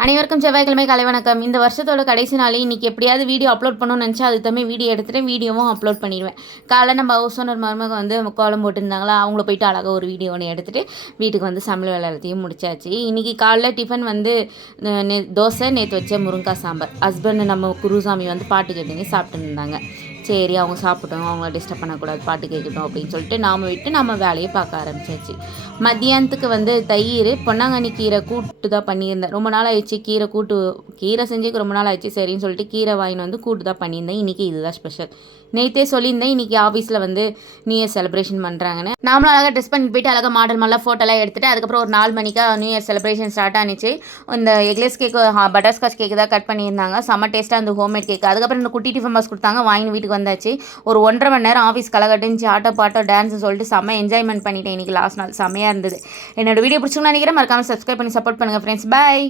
அனைவருக்கும் செவ்வாய்க்கிழமை காலை வணக்கம். இந்த வருஷத்தோட கடைசி நாள் இன்றைக்கி எப்படியாவது வீடியோ அப்லோட் பண்ணணும்னு நினச்சா அதுக்கு தம்பி வீடியோ எடுத்துகிட்டு வீடியோவும் அப்லோட் பண்ணிடுவேன். காலைல நம்ம ஹவுஸ் ஓனர் மருமக வந்து கோலம் போட்டுருந்தாங்களா, அவங்கள போயிட்டு அழகாக ஒரு வீடியோ ஒன்று எடுத்துகிட்டு வீட்டுக்கு வந்து சமையல் வேலை எல்லாத்தையும் முடிச்சாச்சு. இன்றைக்கி காலைல டிஃபன் வந்து தோசை, நேற்று வச்ச முருங்காய் சாம்பார். ஹஸ்பண்ட் நம்ம குருசாமி வந்து பாட்டு கேட்டுங்க சாப்பிட்டு இருந்தாங்க. சரி அவங்க சாப்பிட்டோம், அவங்கள டிஸ்டர்ப் பண்ணக்கூடாது, பாட்டு கேட்கட்டும் அப்படின்னு சொல்லிட்டு நாம் விட்டு நம்ம வேலையை பார்க்க ஆரம்பிச்சாச்சு. மத்தியானத்துக்கு வந்து தயிர், பொன்னாங்கண்ணி கீரை கூட்டு தான் பண்ணியிருந்தேன். ரொம்ப நாள் ஆயிடுச்சு கீரை செஞ்சுக்கு ரொம்ப நாள் ஆயிடுச்சு. சரின்னு சொல்லிட்டு கீரை வாங்கின்னு வந்து கூட்டு தான் பண்ணியிருந்தேன். இன்றைக்கி இதுதான் ஸ்பெஷல். நேற்றே சொல்லியிருந்தேன் இன்றைக்கி ஆஃபீஸில் வந்து நியூ இயர் செலிப்ரேஷன் பண்ணுறாங்கன்னு. நாமளும் அழகாக ட்ரெஸ் பண்ணிட்டு போயிட்டு அழகாக மாடல் ஃபோட்டோலாம் எடுத்துகிட்டு அதுக்கப்புறம் ஒரு 4 மணிக்கா நியூ இயர் செலிப்ரேஷன் ஸ்டார்ட் ஆனிச்சு. இந்த எக்லெஸ் கேக்கு, பட்டர்ஸ்காட்ச் கேக்கு தான் கட் பண்ணியிருந்தாங்க. செம்ம டேஸ்ட்டாக அந்த ஹோம்மேட் கேக். அதுக்கப்புறம் இந்த குட்டி டிஃபன் பாக்ஸ் கொடுத்தாங்க, வாங்கி வீட்டுக்கு வந்தாச்சு. ஒரு 1.5 மணி நேரம் ஆஃபீஸ் கலகட்டுச்சு, ஆட்டோ பாட்டோ டான்ஸ் சொல்லிட்டு செம்ம என்ஜாய்மெண்ட் பண்ணிட்டேன். இன்றைக்கி லாஸ்ட் நாள் செம்மையாக இருந்தது. என்னோட வீடியோ பிடிச்சிங்கன்னு நினைக்கிறேன். மறக்காமல் சப்ஸ்கிரைப் பண்ணி சப்போர்ட் பண்ணுங்கள் ஃப்ரெண்ட்ஸ். பாய்.